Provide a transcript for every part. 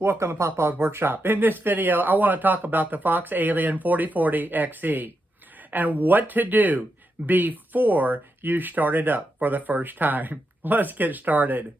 Welcome to Papa's Workshop. In this video, I want to talk about the FOXAlien 4040 XE and what to do before you start it up for the first time. Let's get started.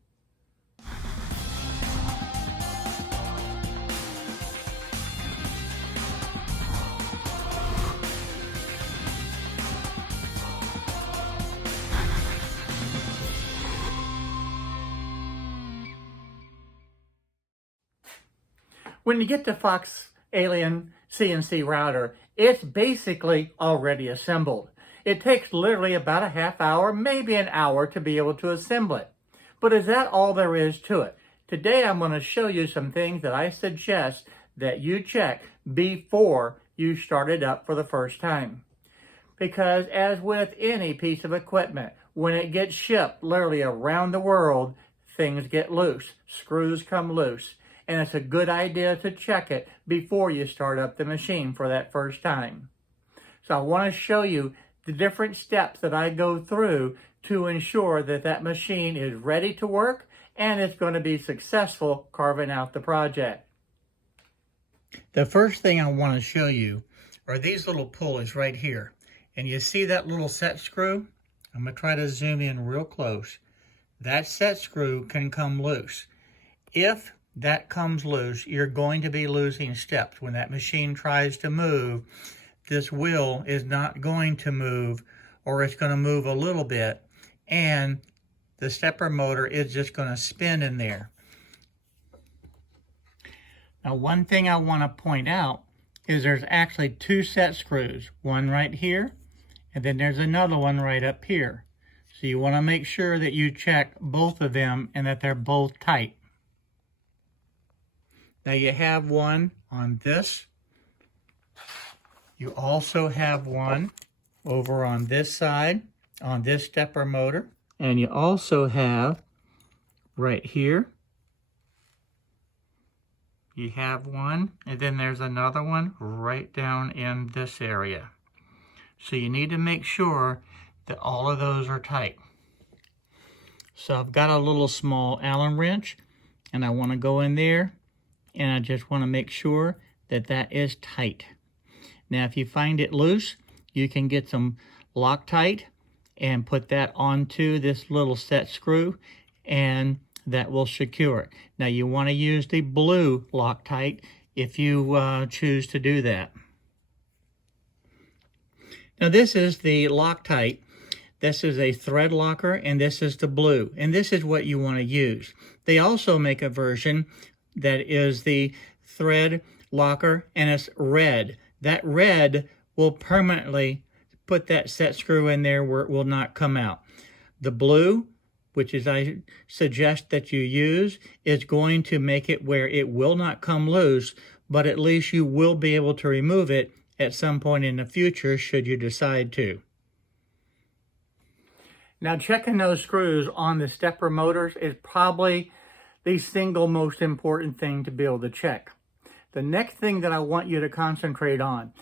When you get the FOXAlien CNC router, it's basically already assembled. It takes literally about a half hour, maybe an hour to be able to assemble it. But is that all there is to it? Today I'm going to show you some things that I suggest that you check before you start it up for the first time. Because as with any piece of equipment, when it gets shipped literally around the world, things get loose, screws come loose. And it's a good idea to check it before you start up the machine for that first time. So I want to show you the different steps that I go through to ensure that that machine is ready to work and it's going to be successful carving out the project. The first thing I want to show you are these little pulleys right here. And you see that little set screw? I'm going to try to zoom in real close. That set screw can come loose. If that comes loose, you're going to be losing steps. When that machine tries to move, this wheel is not going to move, or it's going to move a little bit, and the stepper motor is just going to spin in there. Now, one thing I want to point out is there's actually two set screws, one right here, and then there's another one right up here. So you want to make sure that you check both of them and that they're both tight. Now you have one on this. You also have one over on this side, on this stepper motor. And you also have right here, you have one, and then there's another one right down in this area. So you need to make sure that all of those are tight. So I've got a little small Allen wrench, and I want to go in there, and I just want to make sure that that is tight. Now, if you find it loose, you can get some Loctite and put that onto this little set screw, and that will secure it. Now, you want to use the blue Loctite if you choose to do that. Now, this is the Loctite. This is a thread locker, and this is the blue, and this is what you want to use. They also make a version that is the thread locker, and it's red. That red will permanently put that set screw in there where it will not come out. The blue, which is I suggest that you use, is going to make it where it will not come loose, but at least you will be able to remove it at some point in the future should you decide to. Now, checking those screws on the stepper motors is probably the single most important thing to be able to check. The next thing that I want you to concentrate on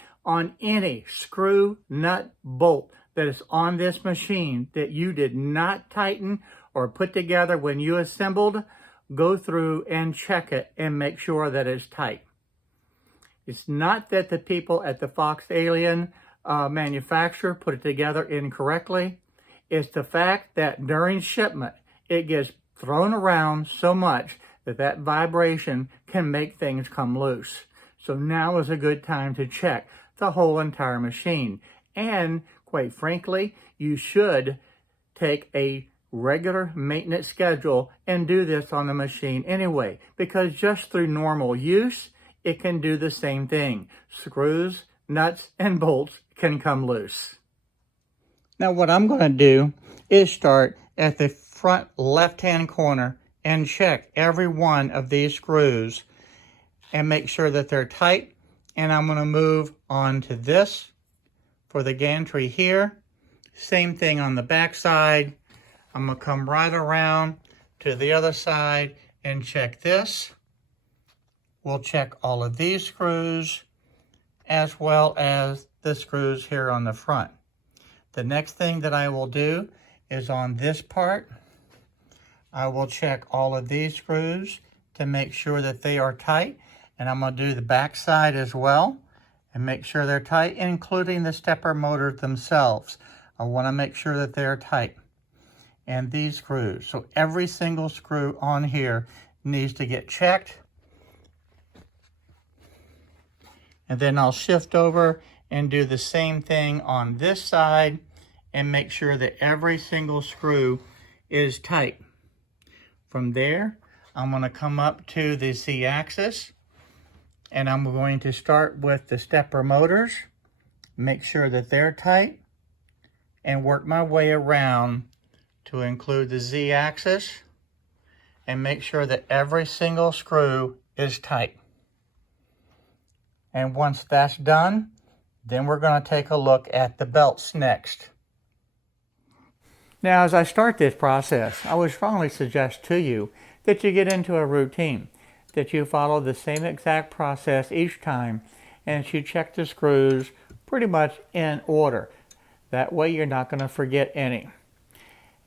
any screw, nut, bolt that is on this machine that you did not tighten or put together when you assembled, go through and check it and make sure that it's tight. It's not that the people at the FOXAlien manufacturer put it together incorrectly. It's the fact that during shipment, it gets thrown around so much that that vibration can make things come loose. So now is a good time to check the whole entire machine. And quite frankly, you should take a regular maintenance schedule and do this on the machine anyway, because just through normal use, it can do the same thing. Screws, nuts, and bolts can come loose. Now what I'm going to do is start at the front left-hand corner and check every one of these screws and make sure that they're tight. And I'm going to move on to this for the gantry here. Same thing on the back side. I'm going to come right around to the other side and check this. We'll check all of these screws as well as the screws here on the front. The next thing that I will do is on this part, I will check all of these screws to make sure that they are tight. And I'm going to do the back side as well and make sure they're tight, including the stepper motors themselves. I want to make sure that they're tight. And these screws. So every single screw on here needs to get checked. And then I'll shift over and do the same thing on this side and make sure that every single screw is tight. From there, I'm going to come up to the Z-axis and I'm going to start with the stepper motors, make sure that they're tight, and work my way around to include the Z-axis and make sure that every single screw is tight. And once that's done, then we're going to take a look at the belts next. Now, as I start this process, I would strongly suggest to you that you get into a routine, that you follow the same exact process each time, and you check the screws pretty much in order. That way you're not going to forget any.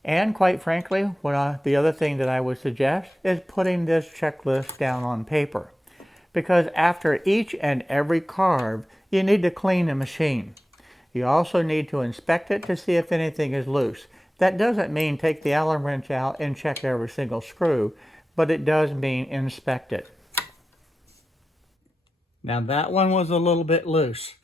And quite frankly, the other thing that I would suggest is putting this checklist down on paper. Because after each and every carve, you need to clean the machine. You also need to inspect it to see if anything is loose. That doesn't mean take the Allen wrench out and check every single screw, but it does mean inspect it. Now that one was a little bit loose.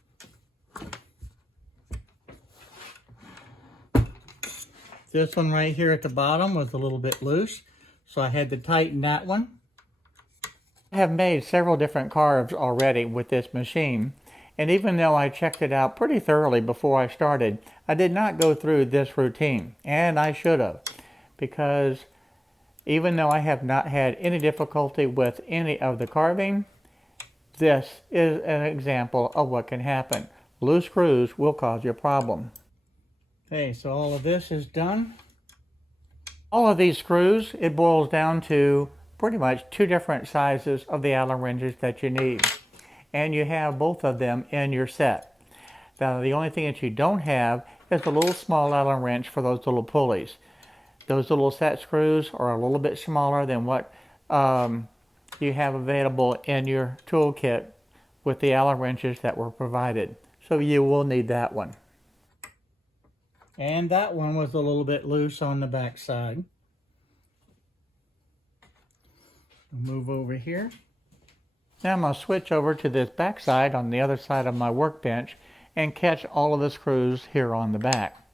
This one right here at the bottom was a little bit loose, so I had to tighten that one. I have made several different carves already with this machine, and even though I checked it out pretty thoroughly before I started, I did not go through this routine, and I should have, because even though I have not had any difficulty with any of the carving, this is an example of what can happen. Loose screws will cause you a problem. Okay, so all of this is done. All of these screws, it boils down to pretty much two different sizes of the Allen wrenches that you need. And you have both of them in your set. Now the only thing that you don't have is a little small Allen wrench for those little pulleys. Those little set screws are a little bit smaller than what you have available in your toolkit with the Allen wrenches that were provided. So you will need that one. And that one was a little bit loose on the back side. Move over here. Now I'm going to switch over to this back side on the other side of my workbench and catch all of the screws here on the back.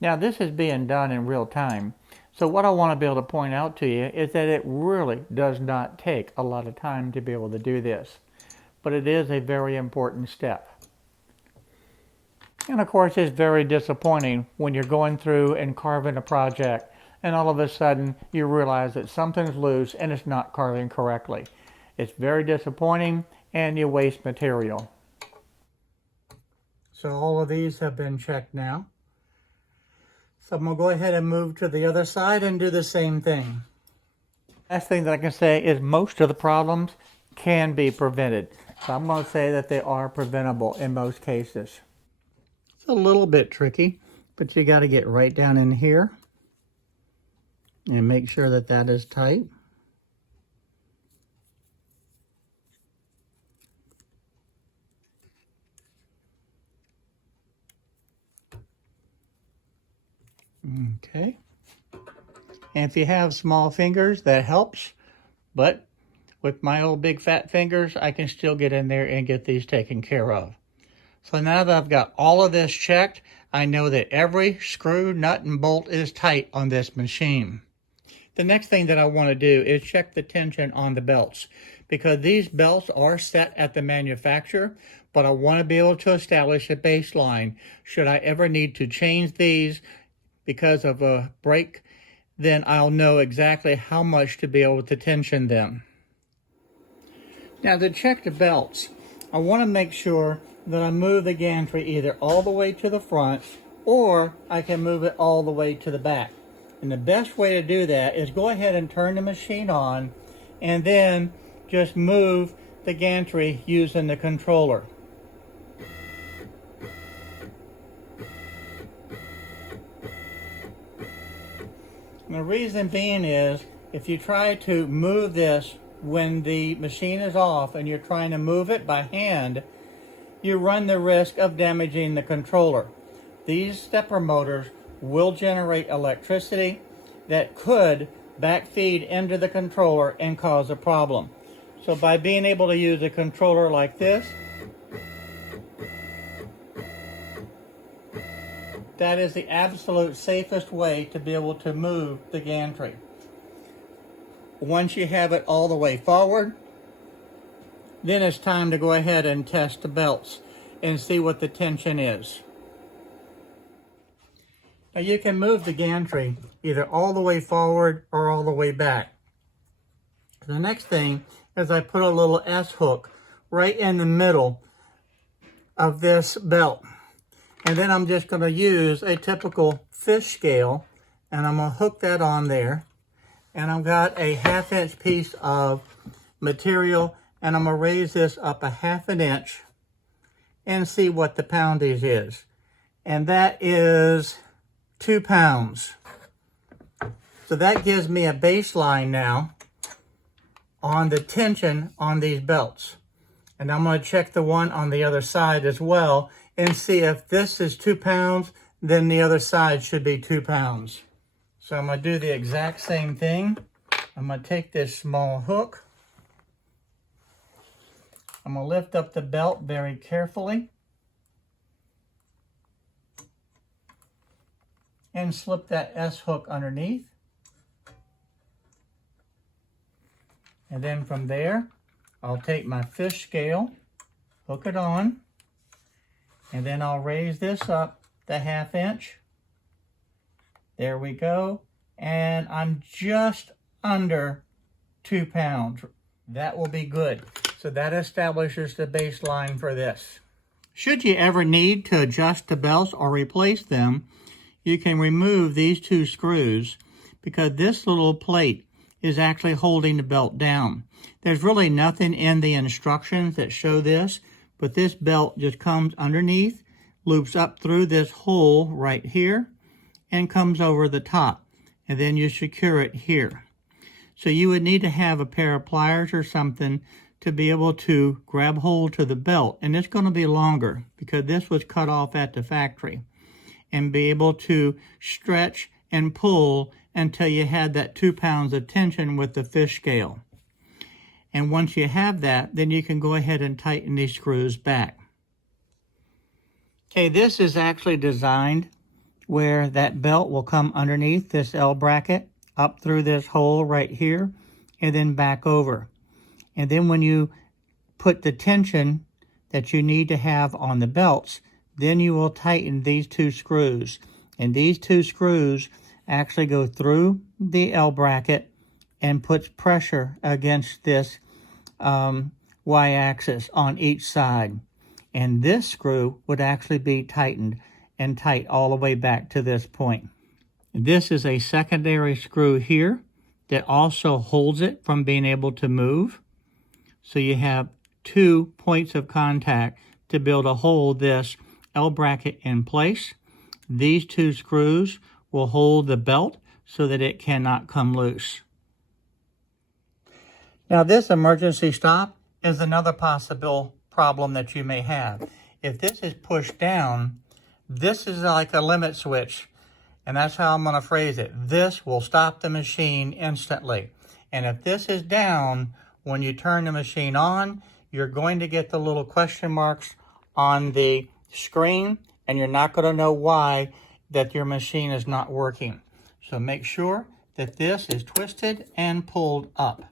Now this is being done in real time, so what I want to be able to point out to you is that it really does not take a lot of time to be able to do this, but it is a very important step. And of course it's very disappointing when you're going through and carving a project and all of a sudden you realize that something's loose and it's not carving correctly. It's very disappointing and you waste material. So all of these have been checked now. So I'm going to go ahead and move to the other side and do the same thing. Last thing that I can say is most of the problems can be prevented. So I'm going to say that they are preventable in most cases. It's a little bit tricky, but you got to get right down in here and make sure that that is tight. Okay. And if you have small fingers, that helps. But with my old big fat fingers, I can still get in there and get these taken care of. So now that I've got all of this checked, I know that every screw, nut, and bolt is tight on this machine. The next thing that I want to do is check the tension on the belts, because these belts are set at the manufacturer, but I want to be able to establish a baseline. Should I ever need to change these because of a break, then I'll know exactly how much to be able to tension them. Now to check the belts, I want to make sure that I move the gantry either all the way to the front or I can move it all the way to the back. And the best way to do that is go ahead and turn the machine on and then just move the gantry using the controller. And the reason being is If you try to move this when the machine is off and you're trying to move it by hand, you run the risk of damaging the controller. These stepper motors will generate electricity that could backfeed into the controller and cause a problem. So by being able to use a controller like this, that is the absolute safest way to be able to move the gantry. Once you have it all the way forward, then it's time to go ahead and test the belts and see what the tension is. Now you can move the gantry either all the way forward or all the way back. The next thing is I put a little S-hook right in the middle of this belt. And then I'm just going to use a typical fish scale and I'm going to hook that on there. And I've got a 1/2 inch piece of material and I'm going to raise this up a 1/2 inch and see what the poundage is. And that is 2 pounds. So that gives me a baseline now on the tension on these belts. And I'm going to check the one on the other side as well and see if this is 2 pounds, then the other side should be 2 pounds. So I'm going to do the exact same thing. I'm going to take this small hook. I'm going to lift up the belt very carefully and slip that S-hook underneath. And then from there, I'll take my fish scale, hook it on, and then I'll raise this up the 1/2 inch. There we go. And I'm just under 2 pounds. That will be good. So that establishes the baseline for this. Should you ever need to adjust the belts or replace them, you can remove these 2 screws because this little plate is actually holding the belt down. There's really nothing in the instructions that show this, but this belt just comes underneath, loops up through this hole right here, and comes over the top. And then you secure it here. So you would need to have a pair of pliers or something to be able to grab hold to the belt. And it's going to be longer because this was cut off at the factory. And be able to stretch and pull until you had that 2 pounds of tension with the fish scale. And once you have that, then you can go ahead and tighten these screws back. Okay, this is actually designed where that belt will come underneath this L bracket, up through this hole right here, and then back over. And then when you put the tension that you need to have on the belts, then you will tighten these 2 screws. And these 2 screws actually go through the L bracket and puts pressure against this Y-axis on each side. And this screw would actually be tightened and tight all the way back to this point. This is a secondary screw here that also holds it from being able to move. So you have 2 points of contact to be able to hold this L bracket in place. These 2 screws will hold the belt so that it cannot come loose. Now this emergency stop is another possible problem that you may have. If this is pushed down, this is like a limit switch, and that's how I'm going to phrase it. This will stop the machine instantly. And if this is down, when you turn the machine on, you're going to get the little question marks on the screen, and you're not going to know why that your machine is not working. So make sure that this is twisted and pulled up.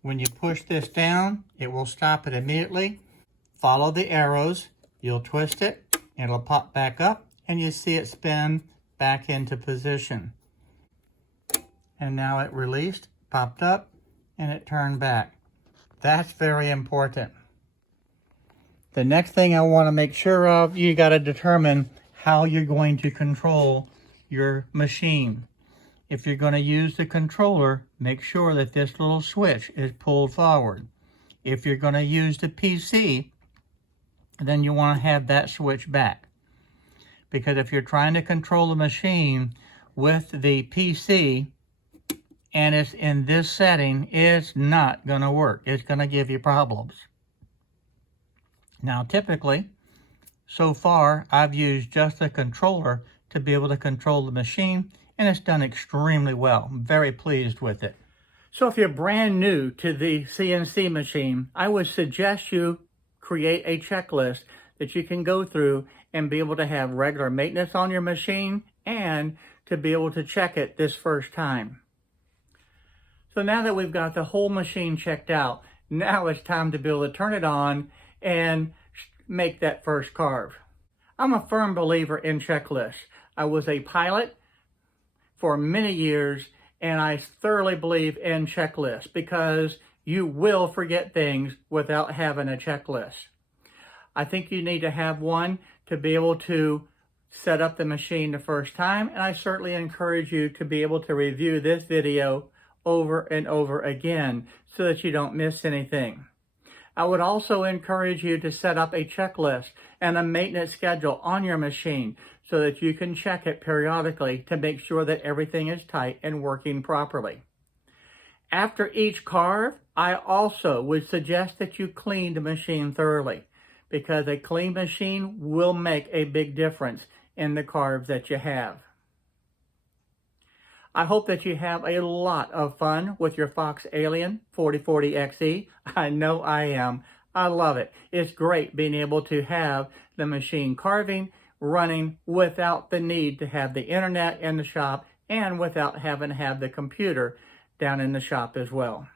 When you push this down, it will stop it immediately. Follow the arrows, you'll twist it, and it'll pop back up, and you see it spin back into position. And now it released, popped up, and it turned back. That's very important. The next thing I want to make sure of, you got to determine how you're going to control your machine. If you're going to use the controller, make sure that this little switch is pulled forward. If you're going to use the PC, then you want to have that switch back. Because if you're trying to control the machine with the PC and it's in this setting, it's not going to work. It's going to give you problems. Now, typically, so far, I've used just the controller to be able to control the machine, and it's done extremely well. I'm very pleased with it. So if you're brand new to the CNC machine, I would suggest you create a checklist that you can go through and be able to have regular maintenance on your machine and to be able to check it this first time. So now that we've got the whole machine checked out, now it's time to be able to turn it on and make that first carve. I'm a firm believer in checklists. I was a pilot for many years, and I thoroughly believe in checklists because you will forget things without having a checklist. I think you need to have one to be able to set up the machine the first time, and I certainly encourage you to be able to review this video over and over again so that you don't miss anything. I would also encourage you to set up a checklist and a maintenance schedule on your machine so that you can check it periodically to make sure that everything is tight and working properly. After each carve, I also would suggest that you clean the machine thoroughly because a clean machine will make a big difference in the carves that you have. I hope that you have a lot of fun with your FOXAlien 4040XE. I know I am. I love it. It's great being able to have the machine carving running without the need to have the internet in the shop and without having to have the computer down in the shop as well.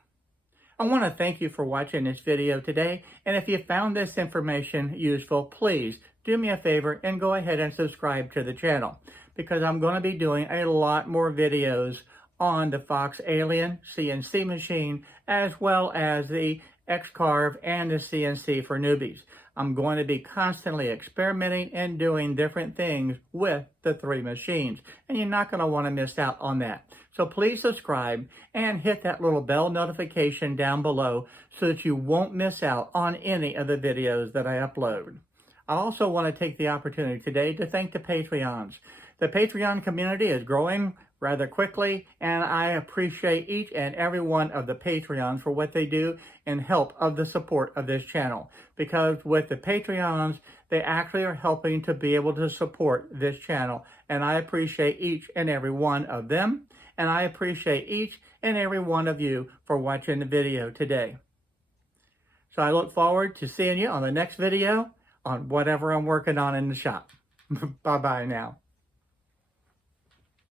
I want to thank you for watching this video today, and if you found this information useful, please do me a favor and go ahead and subscribe to the channel, because I'm going to be doing a lot more videos on the FOXAlien CNC machine, as well as the X-Carve and the CNC for newbies. I'm going to be constantly experimenting and doing different things with the three machines, and you're not going to want to miss out on that. So please subscribe and hit that little bell notification down below so that you won't miss out on any of the videos that I upload. I also want to take the opportunity today to thank the Patreons. The Patreon community is growing rather quickly, and I appreciate each and every one of the Patreons for what they do in help of the support of this channel. Because with the Patreons, they actually are helping to be able to support this channel, and I appreciate each and every one of them, and I appreciate each and every one of you for watching the video today. So I look forward to seeing you on the next video on whatever I'm working on in the shop. Bye-bye now.